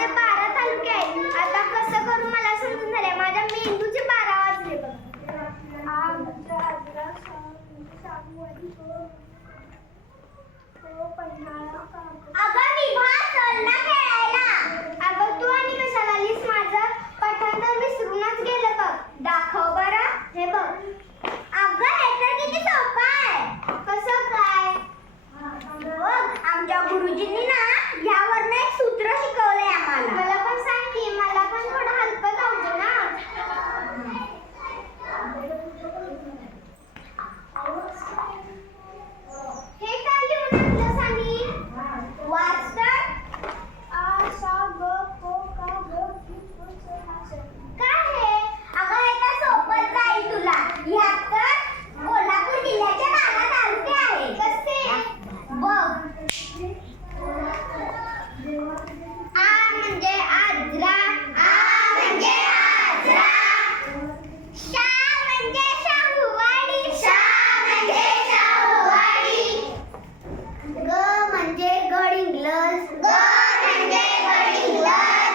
जिल्ह्याचे 12 तालुके आहेत. आता कसं करू मला समजून झालंय. माझ्या मेंदूचे 12 वाजले बघ. अगं विभा चल ना खेळायला. अगं तू आणि कशाला आलीस? माझं पठण तर विसरूनच गेलं बघ. दाखव बरं. हे बघ. अगं हे तर किती सोपं आहे. कसं काय? बघ आमच्या गुरुजींनी ना यावरनं एक सूत्र शिकवलंय आम्हाला. मला पण सांग की, मला पण थोडं हलकं जाऊ ना. हे काय लिहून आणलंस आणि? वाच तर. आ सा ग को का ग की को च हा श. काय हे? अगं हे तर सोपंच जाईल तुला. ह्यात तर कोल्हापूर जिल्ह्याचे 12 तालुके आहेत. कसे? बघ. आ म्हणजे आजरा. आ म्हणजे आजरा. शा म्हणजे शाहूवाडी. शा म्हणजे शाहूवाडी. ग म्हणजे गडिंग्लज. ग म्हणजे गडिंग्लज.